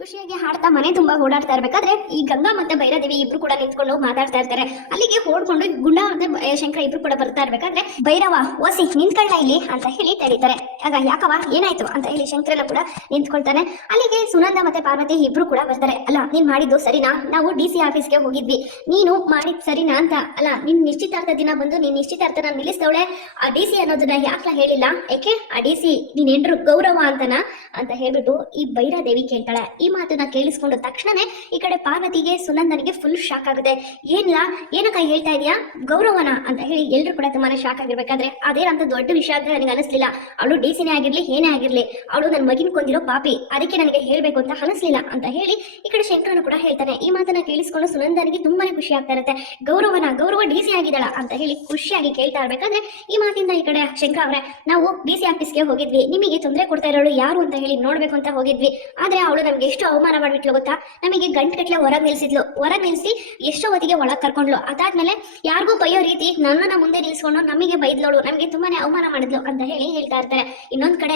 ಖುಷಿಯಾಗಿ ಹಾಡ್ತಾ ಮನೆ ತುಂಬಾ ಓಡಾಡ್ತಾ ಇರ್ಬೇಕಾದ್ರೆ ಈ ಗಂಗಾ ಮತ್ತೆ ಭೈರದೇವಿ ಇಬ್ರು ಕೂಡ ನಿಂತ್ಕೊಂಡು ಮಾತಾಡ್ತಾ ಇರ್ತಾರೆ. ಅಲ್ಲಿಗೆ ಓಡ್ಕೊಂಡು ಗುಂಡ ಮತ್ತೆ ಶಂಕರ ಇಬ್ರು ಕೂಡ ಬರ್ತಾ ಇರ್ಬೇಕಾದ್ರೆ ಭೈರವ, ಓಸಿ, ನಿಂತ್ಕೊಳ್ಳ ಇಲ್ಲಿ ಅಂತ ಹೇಳಿ ತಡೀತಾರೆ. ಆಗ ಯಾಕವ ಏನಾಯ್ತು? ಅಂತ ಹೇಳಿ ಶಂಕರನ ಕೂಡ ನಿಂತ್ಕೊಳ್ತಾನೆ. ಅಲ್ಲಿಗೆ ಸುನಂದ ಮತ್ತೆ ಪಾರ್ವತಿ ಇಬ್ರು ಕೂಡ ಬರ್ತಾರೆ. ಅಲ್ಲ, ನೀನ್ ಮಾಡಿದ್ದು ಸರಿನಾ? ನಾವು ಡಿ ಸಿ ಆಫೀಸ್ಗೆ ಹೋಗಿದ್ವಿ. ನೀನು ಮಾಡಿದ್ ಸರಿನಾ ಅಂತ? ಅಲ್ಲ, ನಿನ್ ನಿಶ್ಚಿತಾರ್ಥ ದಿನ ಬಂದು ನೀನ್ ನಿಶ್ಚಿತಾರ್ಥನ ನಿಲ್ಲಿಸ್ತವಳೆ ಆ ಡಿ ಸಿ ಅನ್ನೋದನ್ನ ಯಾಕೆ ಹೇಳಿಲ್ಲ? ಯಾಕೆ ಆ ಡಿ ಸಿ ನೀನ್ ಗೌರವ ಅಂತನಾ? ಅಂತ ಹೇಳ್ಬಿಟ್ಟು ಈ ಭೈರಾದೇವಿ ಕೇಳ್ತಾಳೆ. ಈ ಮಾತನ್ನ ಕೇಳಿಸ್ಕೊಂಡ ತಕ್ಷಣನೇ ಈ ಕಡೆ ಪಾರ್ವತಿಗೆ, ಸುನಂದನಿಗೆ ಫುಲ್ ಶಾಕ್ ಆಗುತ್ತೆ. ಏನಿಲ್ಲ ಏನಕ್ಕ ಹೇಳ್ತಾ ಇದೀಯಾ? ಗೌರವನ? ಅಂತ ಹೇಳಿ ಎಲ್ರು ಕೂಡ ತುಂಬಾನೇ ಶಾಕ್ ಆಗಿರ್ಬೇಕಾದ್ರೆ ಅದೇನಂತ ದೊಡ್ಡ ವಿಷಯ ಅಂತ ನನಗೆ ಅನಿಸ್ಲಿಲ್ಲ. ಅವಳು ಡಿಸಿನೇ ಆಗಿರ್ಲಿ, ಏನೇ ಆಗಿರ್ಲಿ, ಅವಳು ನನ್ನ ಮಗಿನ ಕೊಂದಿರೋ ಪಾಪಿ, ಅದಕ್ಕೆ ನನಗೆ ಹೇಳ್ಬೇಕು ಅಂತ ಅನಿಸ್ಲಿಲ್ಲ ಅಂತ ಹೇಳಿ ಈ ಕಡೆ ಶಂಕರನು ಕೂಡ ಹೇಳ್ತಾನೆ. ಈ ಮಾತನ್ನ ಕೇಳಿಸ್ಕೊಂಡು ಸುನಂದನಿಗೆ ತುಂಬಾನೇ ಖುಷಿ ಆಗ್ತಾ ಇರುತ್ತೆ. ಗೌರವನ? ಗೌರವ ಡಿಸಿ ಆಗಿದಾಳ ಅಂತ ಹೇಳಿ ಖುಷಿಯಾಗಿ ಕೇಳ್ತಾ ಇರ್ಬೇಕಾದ್ರೆ ಈ ಮಾತಿಂದ ಈ ಕಡೆ ಶಂಕರ ಅವರೇ, ನಾವು ಡಿಸಿ ಆಫೀಸ್ಗೆ ಹೋಗಿದ್ವಿ. ನಿಮಗೆ ತೊಂದರೆ ಕೊಡ್ತಾ ಇರೋಳು ಯಾರು ಅಂತ ಹೇಳಿ ನೋಡ್ಬೇಕು ಅಂತ ಹೋಗಿದ್ವಿ. ಆದ್ರೆ ಅವಳು ನಮ್ಗೆ ಎಷ್ಟು ಅವಮಾನ ಮಾಡ್ಬಿಟ್ಲು ಗೊತ್ತಾ? ನಮಗೆ ಗಂಟ್ಗಟ್ಲೆ ಹೊರಗೆ ನಿಲ್ಸಿದ್ಲು. ಹೊರಗೆ ನಿಲ್ಸಿ ಎಷ್ಟೋ ಹೊತ್ತಿಗೆ ಒಳಗ್ ಕರ್ಕೊಂಡ್ಲು ಅದಾದ್ಮೇಲೆ ಯಾರಿಗೂ ಬೈಯೋ ರೀತಿ ನನ್ನನ್ನ ಮುಂದೆ ನಿಲ್ಸ್ಕೊಂಡು ನಮಗೆ ಬೈದ್ಲೋಳು. ನಮಗೆ ತುಂಬಾನೇ ಅವಮಾನ ಮಾಡಿದ್ಲು ಅಂತ ಹೇಳಿ ಹೇಳ್ತಾ ಇರ್ತಾರೆ. ಇನ್ನೊಂದ್ ಕಡೆ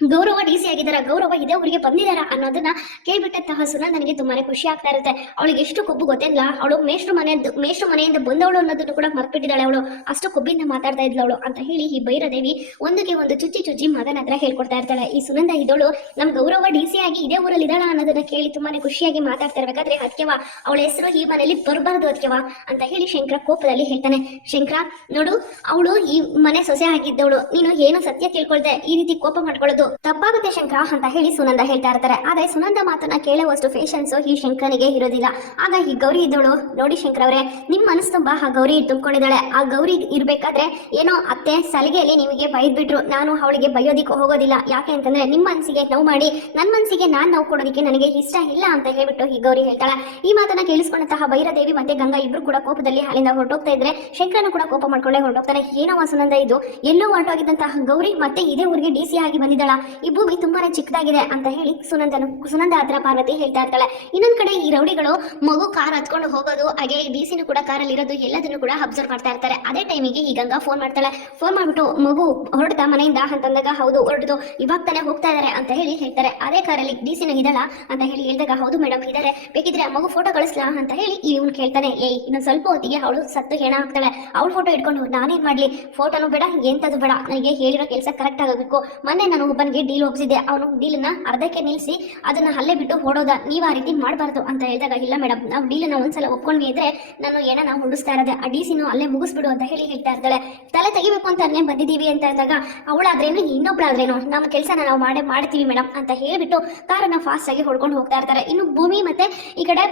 ಗೌರವ ಡಿ ಸಿ ಗೌರವ ಇದೇ ಊರಿಗೆ ಬಂದಿದಾರ ಅನ್ನೋದನ್ನ ಕೇಳ್ಬಿಟ್ಟಂತಹ ಸುನ ನನಗೆ ತುಂಬಾನೇ ಖುಷಿ ಆಗ್ತಾ ಇರುತ್ತೆ. ಅವಳಿಗೆ ಎಷ್ಟು ಕೊಬ್ಬು ಗೊತ್ತಿಲ್ಲ ಅವಳು ಮೇಷ್ಟ್ರು ಮನೆ, ಮೇಷ್ಟ್ರು ಮನೆಯಿಂದ ಬಂದವಳು ಅನ್ನೋದನ್ನು ಕೂಡ ಮರ್ಬಿಟ್ಟಿದ್ದಾಳೆ ಅವಳು. ಅಷ್ಟು ಕೊಬ್ಬಿಂದ ಮಾತಾಡ್ತಾ ಇದ್ಲು ಅವಳು ಅಂತ ಹೇಳಿ ಈ ಭೈರದೇವಿ ಒಂದಕ್ಕೆ ಒಂದು ಚುಚ್ಚಿ ಚುಚ್ಚಿ ಮಗನ ಹತ್ರ ಹೇಳ್ಕೊಡ್ತಾ ಇರ್ತಾಳೆ. ಈ ಸುನಂದ ಇದಳು ನಮ್ ಗೌರವ ಡಿ ಸಿ ಆಗಿ ಇದೇ ಊರಲ್ಲಿ ಇದ್ದಾಳ ಅನ್ನೋದನ್ನ ಕೇಳಿ ತುಂಬಾನೇ ಖುಷಿಯಾಗಿ ಮಾತಾಡ್ತಾ ಇರ್ಬೇಕಾದ್ರೆ ಅದಕ್ಕೆವ ಅವಳ ಹೆಸರು ಈ ಮನೆಯಲ್ಲಿ ಬರಬಾರ್ದು ಅದಕ್ಕೆವ ಅಂತ ಹೇಳಿ ಶಂಕರ ಕೋಪದಲ್ಲಿ ಹೇಳ್ತಾನೆ. ಶಂಕರ, ನೋಡು, ಅವಳು ಈ ಮನೆ ಸೊಸೆ ಆಗಿದ್ದವಳು. ನೀನು ಏನು ಸತ್ಯ ತಿಳ್ಕೊಳ್ದೆ ಈ ರೀತಿ ಕೋಪ ಮಾಡ್ಕೊಳ್ಳೋದು ತಪ್ಪಾಗುತ್ತೆ ಶಂಕರ ಅಂತ ಹೇಳಿ ಸುನಂದ ಹೇಳ್ತಾ ಇರ್ತಾರೆ. ಆದ್ರೆ ಸುನಂದ ಮಾತನ್ನ ಕೇಳುವಷ್ಟು ಪೇಷನ್ಸ್ ಈ ಶಂಕರನಿಗೆ ಇರೋದಿಲ್ಲ. ಆಗ ಈ ಗೌರಿ ಇದ್ದಳು. ನೋಡಿ ಶಂಕರ ಅವರೇ, ನಿಮ್ ಮನಸ್ಸು ತುಂಬಾ ಆ ಗೌರಿ ತುಂಬಿಕೊಂಡಿದ್ದಾಳೆ. ಆ ಗೌರಿ ಇರ್ಬೇಕಾದ್ರೆ ಏನೋ ಅತ್ತೆ ಸಲಿಗೆಯಲ್ಲಿ ನಿಮಗೆ ಬೈದ್ಬಿಟ್ರು. ನಾನು ಅವಳಿಗೆ ಬೈಯೋದಿಕ್ಕೆ ಹೋಗೋದಿಲ್ಲ. ಯಾಕೆ ಅಂತಂದ್ರೆ ನಿಮ್ಮ ಮನಸ್ಸಿಗೆ ನೋವು ಮಾಡಿ ನನ್ನ ಮನಸ್ಸಿಗೆ ನಾನ್ ನೋವು ಕೊಡೋದಿಕ್ಕೆ ನನಗೆ ಇಷ್ಟ ಇಲ್ಲ ಅಂತ ಹೇಳ್ಬಿಟ್ಟು ಈ ಗೌರಿ ಹೇಳ್ತಾಳೆ. ಈ ಮಾತನ್ನ ಕೇಳಿಸ್ಕೊಂಡಂತಹ ಭೈರದೇವಿ ಮತ್ತೆ ಗಂಗಾ ಇಬ್ರು ಕೂಡ ಕೋಪದಲ್ಲಿ ಅಲ್ಲಿಂದ ಹೊರಟೋಗ್ತಾ ಇದ್ರೆ ಶಂಕರನ ಕೂಡ ಕೋಪ ಮಾಡ್ಕೊಂಡೇ ಹೊರಟೋಗ್ತಾನೆ. ಏನೋ ಸುನಂದ ಇದು. ಎಲ್ಲೋ ಹೊರಟೋಗಿದ್ದಂತಹ ಗೌರಿ ಮತ್ತೆ ಇದೇ ಊರಿಗೆ ಡಿ ಸಿ ಆಗಿ ಬಂದಿದ್ದಾಳ. ಈ ಭೂಮಿ ತುಂಬಾನೇ ಚಿಕ್ಕದಾಗಿದೆ ಅಂತ ಹೇಳಿ ಸುನಂದನು. ಸುನಂದ ಹತ್ರ ಪಾರ್ವತಿ ಹೇಳ್ತಾ ಇರ್ತಾಳೆ. ಇನ್ನೊಂದ್ ಕಡೆ ಈ ರೌಡಿಗಳು ಮಗು ಕಾರ್ ಹತ್ಕೊಂಡು ಹೋಗೋದು, ಹಾಗೆ ಈ ಸಿನು ಕೂಡ ಕಾರಲ್ಲಿ ಇರೋದು ಎಲ್ಲದನ್ನು ಕೂಡ ಅಬ್ಸರ್ವ್ ಮಾಡ್ತಾ ಇರ್ತಾರೆ. ಅದೇ ಟೈಮಿಗೆ ಈ ಗಂಗಾ ಫೋನ್ ಮಾಡ್ತಾಳೆ. ಫೋನ್ ಮಾಡ್ಬಿಟ್ಟು, ಮಗು, ಹೊರಡ್ತಾ ಮನೆಯಿಂದ? ಅಂತಂದಾಗ, ಹೌದು, ಹೊರಡ್ದು. ಇವಾಗ ತಾನೇ ಹೋಗ್ತಾ ಇದಾರೆ, ಅಂತ ಹೇಳಿ ಹೇಳ್ತಾರೆ. ಅದೇ ಕಾರಲ್ಲಿ ಡಿ ಸಿನು ಇದಲ್ಲ ಅಂತ ಹೇಳಿ ಹೇಳಿದಾಗ, ಹೌದು ಮೇಡಮ್ ಇದಾರೆ. ಬೇಕಿದ್ರೆ ಮಗು ಫೋಟೋ ಕಳಿಸ್ಲಾ? ಅಂತ ಹೇಳಿ ಇವ್ನು ಕೇಳ್ತಾನೆ. ಏಯ್, ಇನ್ನೊಂದು ಸ್ವಲ್ಪ ಹೊತ್ತಿಗೆ ಅವಳು ಸತ್ತು ಹೆಣ ಹಾಕ್ತಾಳೆ ಅವಳ ಫೋಟೋ ಇಟ್ಕೊಂಡು ನಾನೇನ್ ಮಾಡ್ಲಿ? ಫೋಟೋನು ಬೇಡ ಎಂತದ್ದು ಬೇಡ. ನನಗೆ ಹೇಳಿರೋ ಕೆಲಸ ಕರೆಕ್ಟ್ ಆಗಬೇಕು. ಮೊನ್ನೆ ನಾನು ಒಬ್ಬನಿಗೆ ಡೀಲ್ ಒಪ್ಪಿಸಿದೆ ಅವನು ಡೀಲನ್ನ ಅರ್ಧಕ್ಕೆ ನಿಲ್ಲಿಸಿ ಅದನ್ನ ಅಲ್ಲೇ ಬಿಟ್ಟು ಓಡೋದ. ನೀವು ಆ ರೀತಿ ಮಾಡಬಾರ್ದು ಅಂತ ಹೇಳಿದಾಗ, ಇಲ್ಲ ಮೇಡಮ್ ನಾವು ಡೀಲನ್ನ ಒಂದ್ಸಲ ಒಪ್ಕೊಂಡ್ವಿ ಇದ್ರೆ ನಾನು ಏನನ್ನ ಹುಡುಸ್ತಾ ಇರೋದೆ, ಆ ಡಿಸಿನೂ ಅಲ್ಲೇ ಮುಗಿಸ್ಬಿಡು ಅಂತ ಹೇಳಿ ಹೇಳ್ತಾ ಇರ್ತಾಳೆ. ತಲೆ ತೆಗಿಬೇಕು ಅಂತಾನೆ ಬಂದಿದ್ದೀವಿ ಅಂತ ಹೇಳಿದಾಗ ಅವಳಾದ್ರೇನು, ಇನ್ನೊಬ್ಳಾದ್ರೇನು, ನಮ್ಮ ಕೆಲಸನ ನಾವು ಮಾಡೇ, ಮಾಡ್ತೀವಿ ಮೇಡಮ್ ಅಂತ ಹೇಳಿಬಿಟ್ಟು ಕಾರನ್ನ ಫಾಸ್ಟ್ ಆಗಿ ಹೊಡ್ಕೊಂಡು ಹೋಗ್ತಾ ಇರ್ತಾರೆ. ಇನ್ನು ಭೂಮಿ ಮತ್ತೆ ಈ ಕಡೆ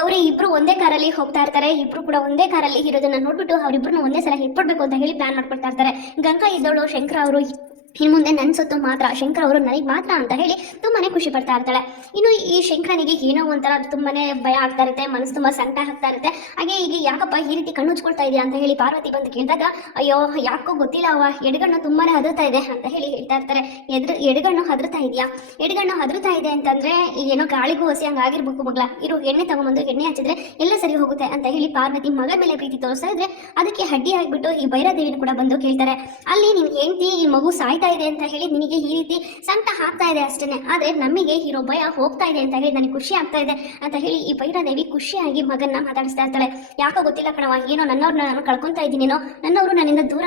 ಗೌರಿ ಇಬ್ರು ಒಂದೇ ಕಾರಲ್ಲಿ ಹೋಗ್ತಾ ಇರ್ತಾರೆ. ಇಬ್ರು ಕೂಡ ಒಂದೇ ಕಾರಲ್ಲಿ ಇರೋದನ್ನ ನೋಡ್ಬಿಟ್ಟು ಅವ್ರಿಬ್ರು ಒಂದೇ ಸಲ ಹಿಟ್ಬಿಡ್ಬೇಕು ಅಂತ ಹೇಳಿ ಪ್ಲಾನ್ ಮಾಡ್ಕೊಳ್ತಾ ಇರ್ತಾರೆ. ಗಂಗಾ ಇದ್ದವಳು ಶಂಕರ ಅವರು ಇನ್ನು ಮುಂದೆ ನನ್ನ ಸೊತ್ತು ಮಾತ್ರ, ಶಂಕರ್ ಅವರು ನನಗೆ ಮಾತ್ರ ಅಂತ ಹೇಳಿ ತುಂಬಾನೇ ಖುಷಿ ಪಡ್ತಾ ಇರ್ತಾಳೆ. ಇನ್ನು ಈ ಶಂಕರನಿಗೆ ಏನೋ ಒಂಥರ ತುಂಬಾನೇ ಭಯ ಆಗ್ತಾ ಇರುತ್ತೆ, ಮನಸ್ಸು ತುಂಬಾ ಸಂಕಟ ಆಗ್ತಾ ಇರುತ್ತೆ. ಹಾಗೆ ಈಗ ಯಾಕಪ್ಪ ಈ ರೀತಿ ಕಣ್ಣು ಉಚ್ಕೊಳ್ತಾ ಇದೆಯಾ ಅಂತ ಹೇಳಿ ಪಾರ್ವತಿ ಬಂದು ಕೇಳಿದಾಗ, ಅಯ್ಯೋ, ಯಾಕೋ ಗೊತ್ತಿಲ್ಲ ಅವ ಎಡಗಣ್ಣು ತುಂಬಾನೇ ಹದರ್ತಾ ಇದೆ ಅಂತ ಹೇಳಿ ಹೇಳ್ತಾ ಇರ್ತಾರೆ. ಎದ್ರ, ಎಡಗಣ್ಣು ಹದರ್ತಾ ಇದೆಯಾ? ಎಡಗಣ್ಣು ಹದರ್ತಾ ಇದೆ ಅಂತಂದ್ರೆ, ಏನೋ ಗಾಳಿಗೂ ಹೊಸಿ ಹಂಗ ಆಗಿರ್ಬೇಕು ಮಗಳ. ಇರು, ಎಣ್ಣೆ ತಗೊಂಬಂದು, ಎಣ್ಣೆ ಹಚ್ಚಿದ್ರೆ ಎಲ್ಲ ಸರಿ ಹೋಗುತ್ತೆ ಅಂತ ಹೇಳಿ ಪಾರ್ವತಿ ಮಗ ಮೇಲೆ ಪ್ರೀತಿ ತೋರಿಸ್ತಾ ಇದ್ರೆ, ಅದಕ್ಕೆ ಹಡ್ಡಿ ಆಗ್ಬಿಟ್ಟು ಈ ಭೈರಾದೇವಿನ ಕೂಡ ಬಂದು ಕೇಳ್ತಾರೆ. ಅಲ್ಲಿ ನಿನ್ ಹೆಂಡತಿ ಈ ಮಗು ಸಾಯ್ತಾ ಇದೆ ಅಂತ ಹೇಳಿ ನಿನಗೆ ಈ ರೀತಿ ಸಂತ ಆಗ್ತಾ ಇದೆ ಅಷ್ಟೇನೆ. ಆದ್ರೆ ನಮಗೆ ಇರೋ ಭಯ ಹೋಗ್ತಾ ಇದೆ ಅಂತ ಹೇಳಿ ನನಗೆ ಖುಷಿ ಆಗ್ತಾ ಇದೆ ಅಂತ ಹೇಳಿ ಈ ಭೈರಾದೇವಿ ಖುಷಿಯಾಗಿ ಮಗನ್ನ ಮಾತಾಡಿಸ್ತಾ ಇರ್ತಾಳೆ. ಯಾಕೋ ಗೊತ್ತಿಲ್ಲ ಕಣವ ಏನೋ ನನ್ನವ್ರನ್ನ ನಾನು ಕಳ್ಕೊತಾ ಇದ್ದೀನೇನೋ ನನ್ನವರು ನನ್ನಿಂದ ದೂರ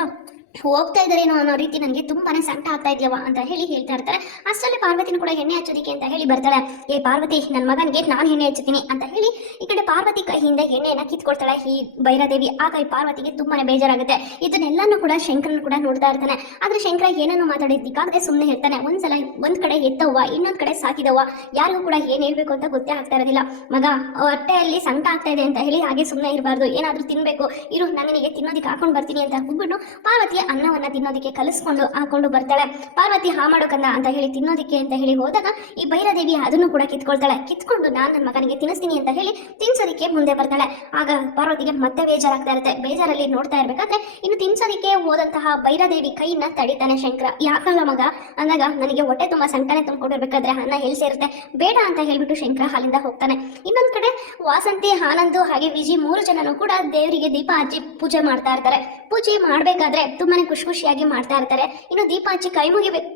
ಹೋಗ್ತಾ ಇದ್ದಾರೇನೋ ಅನ್ನೋ ರೀತಿ ನನಗೆ ತುಂಬಾನೇ ಸಂಕಟ ಆಗ್ತಾ ಇದೆಯವ ಅಂತ ಹೇಳಿ ಹೇಳ್ತಾ ಇರ್ತಾರೆ. ಅಷ್ಟರಲ್ಲಿ ಪಾರ್ವತಿನ ಕೂಡ ಎಣ್ಣೆ ಹಚ್ಚೋದಿಕ್ಕೆ ಅಂತ ಹೇಳಿ ಬರ್ತಾಳೆ. ಏ ಪಾರ್ವತಿ ನನ್ನ ಮಗನಿಗೆ ನಾನು ಎಣ್ಣೆ ಹಚ್ಚುತ್ತೀನಿ ಅಂತ ಹೇಳಿ ಈ ಕಡೆ ಪಾರ್ವತಿ ಕೈಯಿಂದ ಎಣ್ಣೆಯನ್ನ ಕಿತ್ಕೊಳ್ತಾಳೆ. ಈ ಭೈರಾದೇವಿ, ಆಗ ಈ ಪಾರ್ವತಿಗೆ ತುಂಬಾನೇ ಬೇಜಾರಾಗುತ್ತೆ. ಇದನ್ನೆಲ್ಲಾನು ಕೂಡ ಶಂಕರನ್ ಕೂಡ ನೋಡ್ತಾ ಇರ್ತಾನೆ. ಆದ್ರೆ ಶಂಕರ ಏನನ್ನು ಮಾತಾಡಿದ್ದಕ್ಕಾಗದೆ ಸುಮ್ಮನೆ ಇರ್ತಾನೆ ಒಂದ್ಸಲ ಒಂದ್ ಕಡೆ ಎತ್ತವ್ವ, ಇನ್ನೊಂದ್ ಕಡೆ ಸಾಕಿದವ್ವ. ಯಾರಿಗೂ ಕೂಡ ಏನ್ ಹೇಳ್ಬೇಕು ಅಂತ ಗೊತ್ತೇ ಆಗ್ತಾ ಇರೋದಿಲ್ಲ. ಮಗ, ಹೊಟ್ಟೆಯಲ್ಲಿ ಸಂಕಟ ಆಗ್ತಾ ಇದೆ ಅಂತ ಹೇಳಿ ಹಾಗೆ ಸುಮ್ಮನೆ ಇರಬಾರ್ದು. ಏನಾದ್ರೂ ತಿನ್ಬೇಕು. ಇರು ನನಗೆ ತಿನ್ನೋದಿಕ್ಕೆ ಹಾಕೊಂಡು ಬರ್ತೀನಿ ಅಂತ ಹೋಗ್ಬಿಟ್ಟು ಪಾರ್ವತಿ ಅನ್ನವನ್ನ ತಿನ್ನೋದಕ್ಕೆ ಕಲಿಸ್ಕೊಂಡು ಹಾಕೊಂಡು ಬರ್ತಾಳೆ. ಪಾರ್ವತಿ ಹಾ ಮಾಡೋಕಂದ ಅಂತ ಹೇಳಿ ತಿನ್ನೋದಕ್ಕೆ ಅಂತ ಹೇಳಿ ಹೋದಾಗ ಈ ಭೈರದೇವಿ ಅದನ್ನು ಕೂಡ ಕಿತ್ಕೊಳ್ತಾಳೆ. ಕಿತ್ಕೊಂಡು ನಾನು ನನ್ನ ಮಗನಿಗೆ ತಿನ್ನಿಸ್ತೀನಿ ಅಂತ ಹೇಳಿ ತಿನ್ಸೋದಕ್ಕೆ ಮುಂದೆ ಬರ್ತಾಳೆ. ಆಗ ಪಾರ್ವತಿಗೆ ಮತ್ತೆ ಬೇಜಾರಾಗ್ತಾ ಇರುತ್ತೆ. ಬೇಜಾರಲ್ಲಿ ನೋಡ್ತಾ ಇರ್ಬೇಕಾದ್ರೆ ಇನ್ನು ತಿನ್ಸೋದಕ್ಕೆ ಹೋದಂತಹ ಭೈರದೇವಿ ಕೈನ ತಡಿತಾನೆ ಶಂಕರ. ಯಾಕಲ್ಲ ಮಗ? ಅಂದಾಗ ನನಗೆ ಹೊಟ್ಟೆ ತುಂಬಾ ಸಂಕಟನೆ ತುಂಬಿಕೊಂಡಿರ್ಬೇಕಾದ್ರೆ ಅನ್ನ ಎಲ್ಲಿ ಸೇರುತ್ತೆ? ಬೇಡ ಅಂತ ಹೇಳ್ಬಿಟ್ಟು ಶಂಕರ ಅಲ್ಲಿಂದ ಹೋಗ್ತಾನೆ. ಇನ್ನೊಂದ್ ಕಡೆ ವಾಸಂತಿ, ಆನಂದು ಹಾಗೆ ವಿಜಿ ಮೂರು ಜನನು ಕೂಡ ದೇವರಿಗೆ ದೀಪ ಹಚ್ಚಿ ಪೂಜೆ ಮಾಡ್ತಾ ಇರ್ತಾರೆ. ಪೂಜೆ ಮಾಡ್ಬೇಕಾದ್ರೆ ತುಂಬಾನೇ ಖುಷಿ ಖುಷಿಯಾಗಿ ಮಾಡ್ತಾ ಇರ್ತಾರೆ. ಇನ್ನು ದೀಪ ಹಚ್ಚಿ ಕೈ ಮುಗಿಬೇಕು.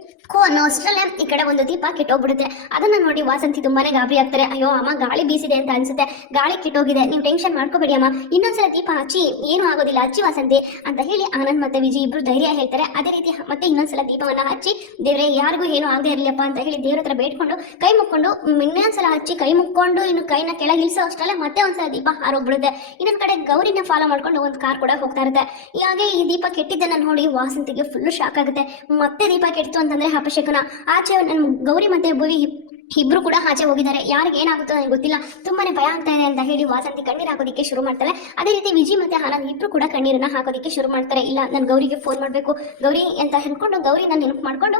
ಅನ್ನೋ ಅಷ್ಟರಲ್ಲೇ ಈ ಕಡೆ ಒಂದು ದೀಪ ಕೆಟ್ಟೋಗ್ಬಿಡುತ್ತೆ ಅದನ್ನ ನೋಡಿ ವಾಸಂತಿ ತುಂಬಾನೇ ಗಾಬರಿ ಆಗ್ತಾರೆ. ಅಯ್ಯೋ, ಅಮ್ಮ, ಗಾಳಿ ಬೀಸಿದೆ ಅಂತ ಅನ್ಸುತ್ತೆ. ಗಾಳಿ ಕೆಟ್ಟೋಗಿದೆ ನೀವು ಟೆನ್ಷನ್ ಮಾಡ್ಕೋಬೇಡಿ ಅಮ್ಮ. ಇನ್ನೊಂದ್ಸಲ ದೀಪ ಹಚ್ಚಿ ಏನು ಆಗೋದಿಲ್ಲ. ಹಚ್ಚಿ ವಾಸಂತಿ ಅಂತ ಹೇಳಿ ಆನಂದ್ ಮತ್ತೆ ವಿಜಯ್ ಇಬ್ರು ಧೈರ್ಯ ಹೇಳ್ತಾರೆ. ಅದೇ ರೀತಿ ಮತ್ತೆ ಇನ್ನೊಂದ್ಸಲ ದೀಪವನ್ನ ಹಚ್ಚಿ, ದೇವ್ರೆ, ಯಾರಿಗೂ ಏನು ಆಗದೆ ಇರಲಿಲ್ಲಪ್ಪ ಅಂತ ಹೇಳಿ ದೇವ್ರ ಹತ್ರ ಬೇಡ್ಕೊಂಡು ಕೈ ಮುಕ್ಕೊಂಡು ಇನ್ನೊಂದ್ಸಲ ಹಚ್ಚಿ ಕೈ ಮುಕ್ಕೊಂಡು ಇನ್ನು ಕೈನ ಕೆಳಗೆ ಇಳಿಸೋ ಅಷ್ಟರಲ್ಲೇ ಮತ್ತೆ ಒಂದ್ಸಲ ದೀಪ ಹಾರೋಗ್ಬಿಡುತ್ತೆ. ಇನ್ನೊಂದ್ ಕಡೆ ಗೌರಿನ ಫಾಲೋ ಮಾಡ್ಕೊಂಡು ಒಂದು ಕಾರ್ ಕೂಡ ಹೋಗ್ತಾ ಇರುತ್ತೆ. ಹಾಗೆ ಈ ದೀಪ ಕೆಟ್ಟಿದ್ದನ್ನ ನೋಡಿ ವಾಸಂತಿಗೆ ಫುಲ್ ಶಾಕ್ ಆಗುತ್ತೆ. ಮತ್ತೆ ದೀಪ ಕೆಡ್ತು ಅಂತಂದ್ರೆ ಅಪಶಕನ ಆಚೆ ನನ್ ಗೌರಿ ಮತ್ತೆ ಭುವಿ ಇಬ್ರು ಕೂಡ ಆಚೆ ಹೋಗಿದ್ದಾರೆ. ಯಾರಿಗೆ ಏನಾಗುತ್ತೋ ನನಗೆ ಗೊತ್ತಿಲ್ಲ. ತುಂಬಾನೇ ಭಯ ಆಗ್ತಾ ಇದೆ ಅಂತ ಹೇಳಿ ವಾಸಂತಿ ಕಣ್ಣೀರು ಹಾಕೋದಿಕ್ಕೆ ಶುರು ಮಾಡ್ತಾರೆ ಅದೇ ರೀತಿ ವಿಜಿ ಮತ್ತೆ ಆನಂದ್ ಇಬ್ರು ಕೂಡ ಕಣ್ಣೀರನ್ನ ಹಾಕೋದಿಕ್ಕೆ ಶುರು ಮಾಡ್ತಾರೆ. ಇಲ್ಲ, ನಾನು ಗೌರಿಗೆ ಫೋನ್ ಮಾಡಬೇಕು. ಗೌರಿ ಅಂತ ಹೇಳ್ಕೊಂಡು ಗೌರಿನ ನೆನಪು ಮಾಡ್ಕೊಂಡು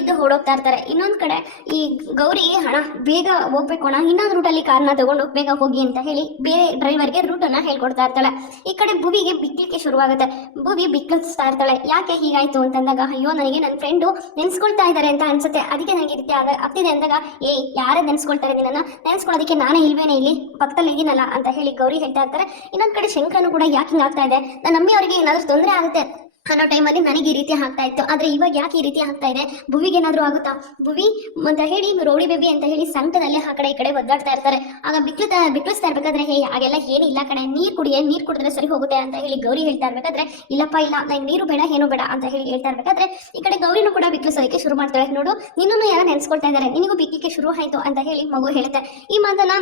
ಎದ್ದು ಓಡೋಗ್ತಾ ಇರ್ತಾರೆ. ಇನ್ನೊಂದ್ ಕಡೆ ಈ ಗೌರಿ ಹಣ ಬೇಗ ಹೋಗ್ಬೇಕು ಅಣ್ಣ. ಇನ್ನೊಂದು ರೂಟಲ್ಲಿ ಕಾರ್ನ ತಗೊಂಡು ಬೇಗ ಹೋಗಿ ಅಂತ ಹೇಳಿ ಬೇರೆ ಡ್ರೈವರ್ಗೆ ಅನ್ನ ಹೇಳ್ಕೊಡ್ತಾ ಇರ್ತಾಳೆ. ಈ ಕಡೆ ಭುವಿಗೆ ಬಿಕ್ಲಿಕ್ಕೆ ಶುರುವಾಗುತ್ತೆ. ಭುವಿ ಬಿಕ್ಲಿಸ್ತಾ ಇರ್ತಾಳೆ. ಯಾಕೆ ಹೀಗಾಯ್ತು? ಅಂತಂದಾಗ, ಅಯ್ಯೋ, ನನಗೆ ನನ್ನ ಫ್ರೆಂಡು ನೆನ್ಸ್ಕೊಳ್ತಾ ಇದ್ದಾರೆ ಅಂತ ಅನ್ಸುತ್ತೆ. ಅದಕ್ಕೆ ನನಗೆ ರೀತಿ ಆಗ ಆಗ್ತಿದೆ ಅಂದಾಗ ಏಯ್, ಯಾರೇ ನೆನ್ಸ್ಕೊಳ್ತಾರೆ ನಿನ್ನ ನೆನ್ಸ್ಕೊಳ್ಳೋದಕ್ಕೆ ನಾನೇ ಇಲ್ವೇನೆ ಇಲ್ಲಿ? ಪಕ್ಕದಲ್ಲಿ ಇದೀನಲ್ಲ ಅಂತ ಹೇಳಿ ಗೌರಿ ಹೇಳ್ತಾ ಇರ್ತಾರೆ. ಇನ್ನೊಂದ್ ಕಡೆ ಶಂಕರನು ಕೂಡ ಯಾಕೆ ಹಿಂಗ್ ಆಗ್ತಾ ಇದೆ? ನಾನು ಮಮ್ಮಿ ಅವರಿಗೆ ಏನಾದ್ರೂ ತೊಂದರೆ ಆಗುತ್ತೆ? ಅನ್ನೋ ಟೈಮಲ್ಲಿ ನನಗೆ ಈ ರೀತಿ ಆಗ್ತಾ ಇತ್ತು. ಆದ್ರೆ ಇವಾಗ ಯಾಕೆ ಈ ರೀತಿ ಆಗ್ತಾ ಇದೆ? ಭುವಿಗೆ ಏನಾದ್ರೂ ಆಗುತ್ತಾ? ಭುವಿ ಅಂತ ಹೇಳಿ ರೋಡಿ ಬೇಬಿ ಅಂತ ಹೇಳಿ ಸಂಕಟದಲ್ಲಿ ಆ ಕಡೆ ಈ ಕಡೆ ಒದ್ದಾಡ್ತಾ ಇರ್ತಾರೆ. ಆಗ ಬಿಕ್ಲು ಬಿಕ್ಲಿಸ್ತಾ ಇರ್ಬೇಕಾದ್ರೆ, ಹೇ, ಹಾಗೆಲ್ಲ ಏನಿಲ್ಲ ಕಡೆ ನೀರ್ ಕುಡಿಯೇ, ನೀರ್ ಕುಡಿದ್ರೆ ಸರಿ ಹೋಗುತ್ತೆ ಅಂತ ಹೇಳಿ ಗೌರಿ ಹೇಳ್ತಾ ಇರ್ಬೇಕಾದ್ರೆ, ಇಲ್ಲಪ್ಪ, ಇಲ್ಲ, ನಂಗೆ ನೀರು ಬೇಡ, ಏನು ಬೇಡ ಅಂತ ಹೇಳಿ ಹೇಳ್ತಾ ಇರ್ಬೇಕಾದ್ರೆ, ಈ ಕಡೆ ಗೌರಿನೂ ಕೂಡ ಬಿಕ್ಲಿಸೋದಕ್ಕೆ ಶುರು ಮಾಡ್ತಾಳೆ ನೋಡು ನಿನ್ನೂ ಯಾರೋ ನೆನ್ಸ್ಕೊಳ್ತಾ ಇದ್ದಾರೆ. ನಿನಗೂ ಬಿಕ್ಲಿಕ್ಕೆ ಶುರು ಆಯ್ತು ಅಂತ ಹೇಳಿ ಮಗು ಹೇಳುತ್ತೆ. ಈ ಮಾತನ್ನ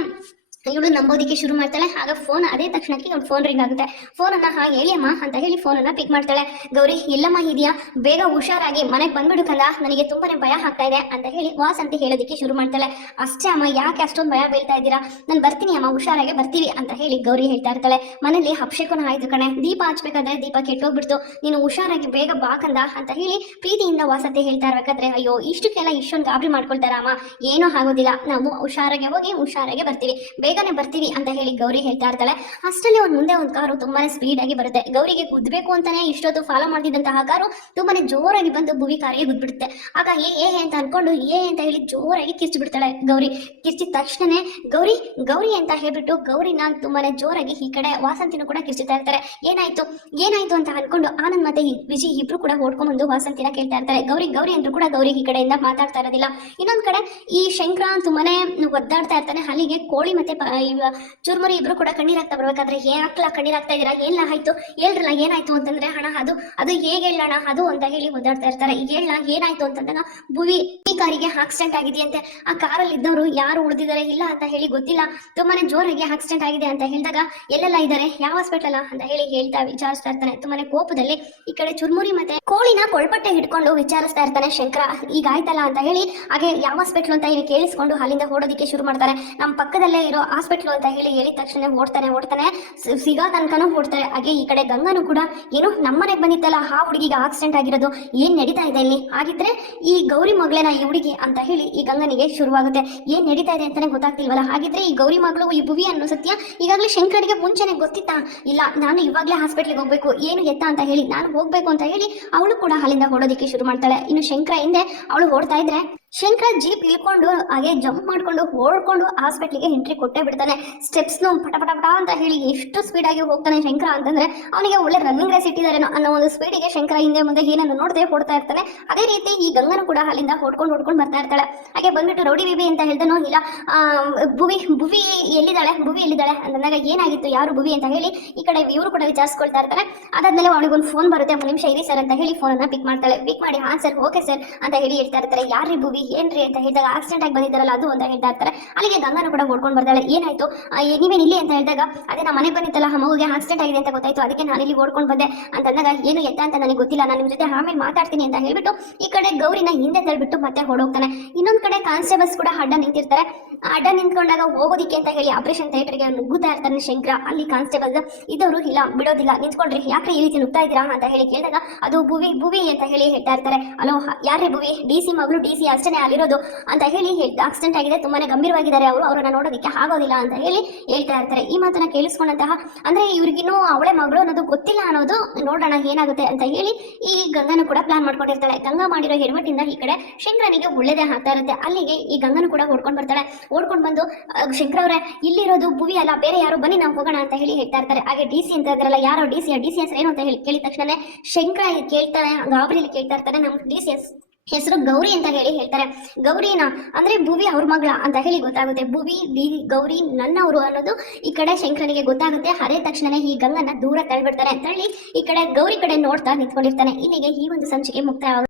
ಇವಳು ನಂಬೋದಿಕ್ಕೆ ಶುರು ಮಾಡ್ತಾಳೆ, ಆಗ ಫೋನ್ ಅದೇ ತಕ್ಷಣಕ್ಕೆ ಇವಳು ಫೋನ್ ರಿಂಗ್ ಆಗುತ್ತೆ. ಫೋನ್ ಅನ್ನ ಹಾಗೆ ಹೇಳಿ ಅಮ್ಮ, ಅಂತ ಹೇಳಿ ಫೋನ್ ಅನ್ನ ಪಿಕ್ ಮಾಡ್ತಾಳೆ. ಗೌರಿ, ಇಲ್ಲಮ್ಮ, ಇದೆಯಾ? ಬೇಗ ಹುಷಾರಾಗಿ ಮನೆಗೆ ಬಂದ್ಬಿಡು ಕಂದ. ನನಗೆ ತುಂಬಾನೇ ಭಯ ಆಗ್ತಾ ಇದೆ, ಅಂತ ಹೇಳಿ ವಾಸ್ ಅಂತ ಹೇಳೋದಕ್ಕೆ ಶುರು ಮಾಡ್ತಾಳೆ. ಅಷ್ಟೇ ಅಮ್ಮ, ಯಾಕೆ ಅಷ್ಟೊಂದು ಭಯ ಬೀಳ್ತಾ ಇದ್ದೀರಾ? ನಾನು ಬರ್ತೀನಿ ಅಮ್ಮ, ಹುಷಾರಾಗಿ ಬರ್ತೀವಿ, ಅಂತ ಹೇಳಿ ಗೌರಿ ಹೇಳ್ತಾ ಇರ್ತಾಳೆ. ಮನೇಲಿ ಅಭಿಷೇಕನ ಆಯ್ತು ಕಣೆ. ದೀಪ ಹಚ್ಬೇಕಾದ್ರೆ ದೀಪ ಕೆಟ್ಟೋಗ್ಬಿಡ್ತು. ನೀನು ಹುಷಾರಾಗಿ ಬೇಗ ಬಾ ಕಂದ, ಅಂತ ಹೇಳಿ ಪ್ರೀತಿಯಿಂದ ವಾಸತೆ ಹೇಳ್ತಾ ಇರ್ಬೇಕಾದ್ರೆ, ಅಯ್ಯೋ, ಇಷ್ಟಕ್ಕೆಲ್ಲ ಇಷ್ಟೊಂದು ಗಾಬರಿ ಮಾಡ್ಕೊಳ್ತಾರ ಅಮ್ಮ? ಏನೂ ಆಗೋದಿಲ್ಲ. ನಾವು ಹುಷಾರಾಗಿ ಹೋಗಿ ಹುಷಾರಾಗಿ ಬರ್ತೀವಿ. ಬೇಗನೆ ಬರ್ತೀವಿ ಅಂತ ಹೇಳಿ ಗೌರಿ ಹೇಳ್ತಾ ಇರ್ತಾಳೆ. ಅಷ್ಟರಲ್ಲಿ ಒಂದು ಮುಂದೆ ಒಂದು ಕಾರು ತುಂಬಾನೇ ಸ್ಪೀಡ್ ಆಗಿ ಬರುತ್ತೆ. ಗೌರಿಗೆ ಕುದ್ಬೇಕು ಅಂತಾನೆ ಇಷ್ಟೊತ್ತು ಫಾಲೋ ಮಾಡ್ತಿದ್ದಂತಹ ಕಾರು ತುಂಬಾನೇ ಜೋರಾಗಿ ಬಂದು ಭುವಿ ಕಾರಿಗೆ ಗುದ್ಬಿಡುತ್ತೆ. ಆಗ ಏ ಏ ಅಂತ ಅನ್ಕೊಂಡು ಏ ಅಂತ ಹೇಳಿ ಜೋರಾಗಿ ಕಿರ್ಚಿ ಬಿಡ್ತಾಳೆ ಗೌರಿ. ಕಿರ್ಚಿದ ತಕ್ಷಣನೇ ಗೌರಿ ಗೌರಿ ಅಂತ ಹೇಳ್ಬಿಟ್ಟು ಗೌರಿನ ತುಂಬಾನೇ ಜೋರಾಗಿ ಈ ಕಡೆ ವಾಸಂತಿನ ಕೂಡ ಕಿರ್ಚುತ್ತಾ ಇರ್ತಾರೆ. ಏನಾಯ್ತು? ಏನಾಯ್ತು ಅಂತ ಅನ್ಕೊಂಡು ಆನಂದ್ ಮತ್ತೆ ವಿಜಿ ಇಬ್ರು ಕೂಡ ಓಡ್ಕೊಂಡ್ ಬಂದು ವಾಸಂತಿನ ಕೇಳ್ತಾ ಇರ್ತಾರೆ. ಗೌರಿ ಗೌರಿ ಅಂದ್ರು ಕೂಡ ಗೌರಿ ಈ ಕಡೆಯಿಂದ ಮಾತಾಡ್ತಾ ಇರೋದಿಲ್ಲ. ಇನ್ನೊಂದ್ ಕಡೆ ಈ ಶಂಕರ ತುಂಬಾನೇ ಒದ್ದಾಡ್ತಾ ಇರ್ತಾನೆ. ಅಲ್ಲಿಗೆ ಕೋಳಿ ಮತ್ತೆ ಚುರ್ಮುರಿ ಇಬ್ರು ಕೂಡ ಕಣ್ಣೀರಾಗ್ತಾ ಬರ್ಬೇಕಾದ್ರೆ ಏನಾಗ್ಲಾ ಕಣ್ಣೀರಾಗ್ತಾ ಇದೀರಾ? ಏನ್ ಆಯ್ತು? ಹೇಳ್ರಲ್ಲ ಏನಾಯ್ತು ಅಂತಂದ್ರೆ ಹಣ ಅದು ಅದು ಹೇಗೆ ಹೇಳೋಣ ಅದು ಅಂತ ಹೇಳಿ ಒದ್ದಾಡ್ತಾ ಇರ್ತಾರೆ. ಈಗ ಹೇಳ ಏನಾಯ್ತು ಅಂತಂದಾಗ ಭುವಿ ಈ ಕಾರಿಗೆ ಆಕ್ಸಿಡೆಂಟ್ ಆಗಿದೆಯಂತೆ ಆ ಕಾರಲ್ಲಿ ಇದ್ದವರು ಯಾರು ಉಳಿದಿದ್ದಾರೆ ಇಲ್ಲ ಅಂತ ಹೇಳಿ ಗೊತ್ತಿಲ್ಲ. ತುಂಬಾನೇ ಜೋರಾಗಿ ಆಕ್ಸಿಡೆಂಟ್ ಆಗಿದೆ ಅಂತ ಹೇಳಿದಾಗ, ಎಲ್ಲೆಲ್ಲ ಇದ್ದಾರೆ ಯಾವ ಹಾಸ್ಪಿಟಲ್ ಅಂತ ಹೇಳಿ ಹೇಳ್ತಾ ವಿಚಾರಿಸ್ತಾ ಇರ್ತಾನೆ. ತುಂಬಾನೇ ಕೋಪದಲ್ಲಿ ಈ ಕಡೆ ಚುರ್ಮುರಿ ಮತ್ತೆ ಕೋಳಿನ ಕೊಳ್ಪಟ್ಟೆ ಹಿಡ್ಕೊಂಡು ವಿಚಾರಿಸ್ತಾ ಇರ್ತಾನೆ ಶಂಕರ. ಈಗ ಆಯ್ತಲ್ಲ? ಅಂತ ಹೇಳಿ, ಹಾಗೆ, ಯಾವ ಹಾಸ್ಪಿಟ್ಲು ಅಂತ ಹೇಳಿ ಕೇಳಿಸ್ಕೊಂಡು ಅಲ್ಲಿಂದ ಓಡೋದಿಕ್ಕೆ ಶುರು ಮಾಡ್ತಾರೆ. ನಮ್ಮ ಪಕ್ಕದಲ್ಲೇ ಇರೋ ಹಾಸ್ಪಿಟ್ಲು ಅಂತ ಹೇಳಿ ಹೇಳಿದ ತಕ್ಷಣ ಓಡ್ತಾನೆ ಓಡ್ತಾನೆ ಸಿಗೋ ತನಕನೂ ಓಡ್ತಾರೆ ಹಾಗೆ ಈ ಕಡೆ ಗಂಗನು ಕೂಡ ಏನು ನಮ್ಮನೆಗೆ ಬಂದಿತ್ತಲ್ಲ, ಆ ಹುಡುಗಿಗೆ ಆಕ್ಸಿಡೆಂಟ್ ಆಗಿರೋದು, ಏನ್ ನಡೀತಾ ಇದೆ ಇಲ್ಲಿ? ಹಾಗಿದ್ರೆ ಈ ಗೌರಿ ಮಗಳೇನ ಈ ಹುಡುಗಿ ಅಂತ ಹೇಳಿ ಈ ಗಂಗನಿಗೆ ಶುರುವಾಗುತ್ತೆ. ಏನ್ ನಡೀತಾ ಇದೆ ಅಂತಾನೆ ಗೊತ್ತಾಗ್ತಿಲ್ವಲ್ಲ? ಹಾಗಿದ್ರೆ ಈ ಗೌರಿ ಮಗಳು, ಈ ಭುವಿ ಅನ್ನೋ ಸತ್ಯ ಈಗಾಗಲೇ ಶಂಕರನಿಗೆ ಮುಂಚೆನೆ ಗೊತ್ತಿತ್ತಾ? ಇಲ್ಲ, ನಾನು ಇವಾಗಲೇ ಹಾಸ್ಪಿಟ್ಲಿಗೆ ಹೋಗ್ಬೇಕು, ಏನು ಎತ್ತ ಅಂತ ಹೇಳಿ, ನಾನು ಹೋಗ್ಬೇಕು ಅಂತ ಹೇಳಿ ಅವಳು ಕೂಡ ಅಲ್ಲಿಂದ ಓಡೋದಿಕ್ಕೆ ಶುರು ಮಾಡ್ತಾಳೆ. ಇನ್ನು ಶಂಕರ ಹಿಂದೆ ಅವಳು ಓಡ್ತಾ ಇದ್ರೆ ಶಂಕರ ಜೀಪ್ ಇಳ್ಕೊಂಡು ಹಾಗೆ ಜಂಪ್ ಮಾಡ್ಕೊಂಡು ಓಡ್ಕೊಂಡು ಹಾಸ್ಪಿಟ್ಲಿಗೆ ಎಂಟ್ರಿ ಕೊಟ್ಟೇ ಬಿಡ್ತಾನೆ. ಸ್ಟೆಪ್ಸ್ನು ಪಟ ಪಟ ಪಟ ಅಂತ ಹೇಳಿ ಎಷ್ಟು ಸ್ಪೀಡ್ ಆಗಿ ಹೋಗ್ತಾನೆ ಶಂಕರ ಅಂತಂದ್ರೆ ಅವನಿಗೆ ಒಳ್ಳೆ ರನ್ನಿಂಗ್ ರೇಸ್ ಇಟ್ಟಿದ್ದಾರೆ ಅನ್ನೋ ಒಂದು ಸ್ಪೀಡಿಗೆ ಶಂಕರ ಹಿಂದೆ ಮುಂದೆ ಏನನ್ನು ನೋಡದೆ ಓಡ್ತಾ ಇರ್ತಾನೆ. ಅದೇ ರೀತಿ ಈ ಗಂಗನು ಕೂಡ ಅಲ್ಲಿಂದ ಹೊಡ್ಕೊಂಡು ಹೊಡ್ಕೊಂಡು ಬರ್ತಾ ಇರ್ತಾಳೆ. ಹಾಗೆ ಬಂದ್ಬಿಟ್ಟು ರೌಡಿ ಬಿಬಿ ಅಂತ ಹೇಳ್ದನೋ ಇಲ್ಲ ಭುವಿ ಭುವಿ ಎಲ್ಲಿದ್ದಾಳೆ ಭುವಿ ಎಲ್ಲಿದ್ದಾಳೆ ಅಂತಂದಾಗ ಏನಾಗಿತ್ತು, ಯಾರು ಭುವಿ ಅಂತ ಹೇಳಿ ಈ ಕಡೆ ಇವರು ಕೂಡ ವಿಚಾರಿಸ್ಕೊಳ್ತಾ ಇರ್ತಾರೆ. ಅದಾದ್ಮೇಲೆ ಅವಳಿಗೆ ಒಂದು ಫೋನ್ ಬರುತ್ತೆ. ಒಂದು ನಿಮಿಷ ಇರಿ ಸರ್ ಅಂತ ಹೇಳಿ ಫೋನನ್ನ ಪಿಕ್ ಮಾಡ್ತಾಳೆ. ಪಿಕ್ ಮಾಡಿ, ಹಾ ಸರ್ ಓಕೆ ಸರ್ ಅಂತ ಹೇಳಿ ಹೇಳ್ತಾ ಇರ್ತಾರೆ. ಯಾರು ಭುವಿ? ಏನ್ರಿ ಅಂತ ಹೇಳಿದಾಗ ಆಕ್ಸಿಡೆಂಟ್ ಆಗಿ ಬಂದಿದ್ದಾರಲ್ಲ, ಅದು ಅಂತ ಹೇಳ್ತಾ ಇರ್ತಾರೆ. ಅಲ್ಲಿಗೆ ಗಂಗಾನು ಕೂಡ ಓಡ್ಕೊಂಡು ಬರ್ತಾಳೆ ಏನಾಯ್ತು? ನೀವೇನು ಇಲ್ಲಿ ಅಂತ ಹೇಳಿದಾಗ, ಅದೇ ನಮ್ಮ ಮನೆಗೆ ಬಂದಿತ್ತಲ್ಲ ಮಗುಗೆ ಆಕ್ಸಿಡೆಂಟ್ ಆಗಿದೆ ಅಂತ ಗೊತ್ತಾಯ್ತು. ಅದಕ್ಕೆ ನಾನು ಇಲ್ಲಿ ಓಡ್ಕೊಂಡು ಬಂದೆ ಅಂತಂದಾಗ ಏನು ಎತ್ತ ಅಂತ ನನಗೆ ಗೊತ್ತಿಲ್ಲ. ನಾನು ನಿಮ್ಮ ಜೊತೆ ಆಮೇಲೆ ಮಾತಾಡ್ತೀನಿ ಅಂತ ಹೇಳ್ಬಿಟ್ಟು ಈ ಕಡೆ ಗೌರಿನ ಹಿಂದೆ ತಳ್ಬಿಟ್ಟು ಮತ್ತೆ ಹೊಡೋಗ್ತಾನೆ ಇನ್ನೊಂದ್ ಕಡೆ ಕಾನ್ಸ್ಟೇಬಲ್ಸ್ ಕೂಡ ಅಡ್ಡ ನಿಂತಿರ್ತಾರೆ. ಅಡ್ಡ ನಿಂತ್ಕೊಂಡಾಗ ಹೋಗೋದಿಕ್ಕೆ ಅಂತ ಹೇಳಿ ಆಪರೇಷನ್ ಥಿಯೇಟರ್ಗೆ ನುಗ್ಗುತ್ತಾ ಇರ್ತಾನೆ ಶಂಕರ. ಅಲ್ಲಿ ಕಾನ್ಸ್ಟೇಬಲ್ ಇದ್ದವರು, ಇಲ್ಲ, ಬಿಡೋದಿಲ್ಲ, ನಿಂತ್ಕೊಂಡ್ರಿ. ಯಾಕೆ ಈ ರೀತಿ ನುಗ್ತಾ ಇದ್ದೀರಾ? ಅಂತ ಹೇಳಿ ಕೇಳಿದಾಗ, ಅದು ಭುವಿ ಭುವಿ ಅಂತ ಹೇಳಿ ಹೇಳ್ತಾ ಇರ್ತಾರೆ. ಅಲೋ ಯಾರೇ ಭುವಿ? ಡಿ ಸಿ ಮಗಳು, ಡಿ ಸಿ ಅಷ್ಟೇ ಆಗಿರೋದು. ಅಂತ ಹೇಳಿ ಆಕ್ಸಿಡೆಂಟ್ ಆಗಿದೆ, ತುಂಬಾನೇ ಗಂಭೀರವಾಗಿದ್ದಾರೆ ಅವರು. ಅವರನ್ನ ನೋಡೋದಕ್ಕೆ ಆಗೋದಿಲ್ಲ ಅಂತ ಹೇಳಿ ಹೇಳ್ತಾ ಇರ್ತಾರೆ. ಈ ಮಾತನ್ನ ಕೇಳಿಸ್ಕೊಂಡಂತಹ, ಅಂದ್ರೆ ಇವ್ರಿಗಿನ್ನೂ ಅವಳೆ ಮಗಳು ಅನ್ನೋದು ಗೊತ್ತಿಲ್ಲ ಅನ್ನೋದು ನೋಡೋಣ ಏನಾಗುತ್ತೆ ಅಂತ ಹೇಳಿ ಈ ಗಂಗನು ಕೂಡ ಪ್ಲಾನ್ ಮಾಡ್ಕೊಂಡಿರ್ತಾಳೆ. ಗಂಗಾ ಮಾಡಿರೋ ಹೆಣ್ಮಟ್ಟಿಂದ ಈ ಕಡೆ ಶಂಕರನಿಗೆ ಒಳ್ಳೇದೇ ಆಗ್ತಾ ಇರುತ್ತೆ. ಅಲ್ಲಿಗೆ ಈ ಗಂಗನು ಕೂಡ ಹೊಡ್ಕೊಂಡ್ ಬರ್ತಾಳೆ. ಓಡ್ಕೊಂಡ್ ಬಂದು ಶಂಕರ್ ಅವರೇ, ಇಲ್ಲಿರೋದು ಭುವಿ ಅಲ್ಲ, ಬೇರೆ ಯಾರು ಬನ್ನಿ, ನಾವು ಹೋಗೋಣ ಅಂತ ಹೇಳಿ ಹೇಳ್ತಾ ಇರ್ತಾರೆ. ಹಾಗೆ ಡಿ ಸಿ ಅಂತ ಇದ್ರಲ್ಲ ಯಾರೋ ಡಿ ಸಿ ಡಿ ಸಿ ಹೆಸರು ಏನು ಅಂತ ಹೇಳಿ ಕೇಳಿದ ತಕ್ಷಣ ಶಂಕರ ಕೇಳ್ತಾರೆ ಗಾಬರಿಲಿ ಕೇಳ್ತಾ ಇರ್ತಾರೆ ನಮ್ಮ ಡಿ ಸಿ ಹೆಸರು ಗೌರಿ ಅಂತ ಹೇಳಿ ಹೇಳ್ತಾರೆ. ಗೌರಿನ, ಅಂದ್ರೆ ಭುವಿ ಅವ್ರ ಮಗಳ ಅಂತ ಹೇಳಿ ಗೊತ್ತಾಗುತ್ತೆ. ಭುವಿ, ಡಿ, ಗೌರಿ, ನನ್ನವರು ಅನ್ನೋದು ಈ ಕಡೆ ಶಂಕರನಿಗೆ ಗೊತ್ತಾಗುತ್ತೆ. ಅದೇ ತಕ್ಷಣನೇ ಈ ಗಂಗನ್ನ ದೂರ ತಳ್ಳಿಬಿಡ್ತಾನೆ ತಳ್ಳಿ ಈ ಕಡೆ ಗೌರಿ ಕಡೆ ನೋಡ್ತಾ ನಿಂತ್ಕೊಂಡಿರ್ತಾನೆ. ಇಲ್ಲಿಗೆ ಈ ಒಂದು ಸಂಚಿಕೆ ಮುಕ್ತಾಯ